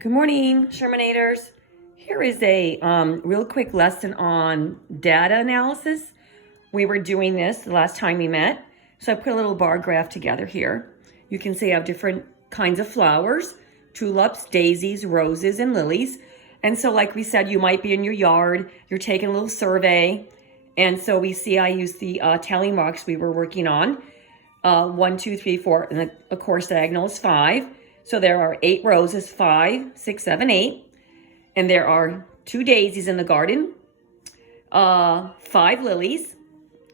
Good morning, Shermanators. Here is a real quick lesson on data analysis. We were doing this the last time we met. So I put a little bar graph together here. You can see I have different kinds of flowers: tulips, daisies, roses, and lilies. And so like we said, you might be in your yard, you're taking a little survey. And so we see I use the tally marks we were working on. 1, 2, 3, 4, and the course diagonal is 5. So there are 8 roses, 5, 6, 7, 8. And there are 2 daisies in the garden, 5 lilies,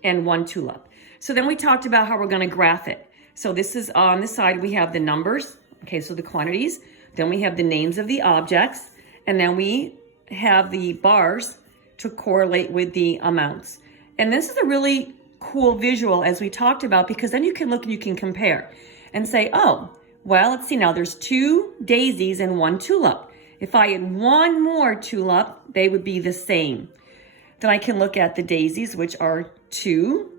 and 1 tulip. So then we talked about how we're going to graph it. So this is on the side, we have the numbers, okay, so the quantities. Then we have the names of the objects. And then we have the bars to correlate with the amounts. And this is a really cool visual, as we talked about, because then you can look and you can compare and say, oh, well, let's see now, there's 2 daisies and 1 tulip. If I had 1 more tulip, they would be the same. Then I can look at the daisies, which are 2,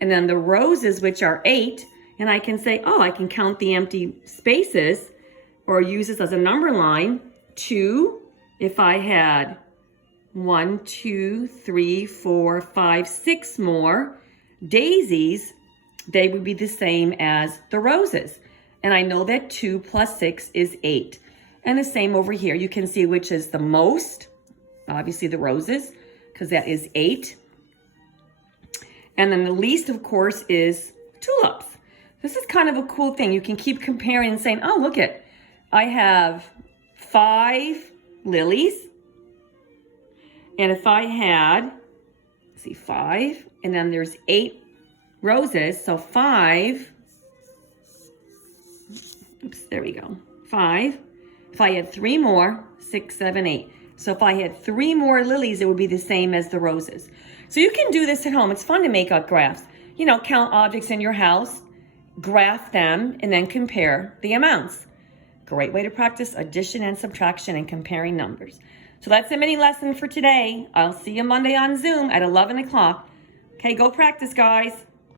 and then the roses, which are 8, and I can say, oh, I can count the empty spaces or use this as a number line. 2, if I had 1, 2, 3, 4, 5, 6 more daisies, they would be the same as the roses. And I know that 2 plus 6 is 8. And the same over here. You can see which is the most, obviously the roses, because that is 8. And then the least, of course, is tulips. This is kind of a cool thing. You can keep comparing and saying, oh, look it, I have 5 lilies. And if I had, let's see, 5, and then there's 8 roses, so 5, oops, there we go, 5. If I had 3 more, 6, 7, 8. So if I had 3 more lilies, it would be the same as the roses. So you can do this at home. It's fun to make up graphs. You know, count objects in your house, graph them, and then compare the amounts. Great way to practice addition and subtraction and comparing numbers. So that's the mini lesson for today. I'll see you Monday on Zoom at 11 o'clock. Okay, go practice, guys.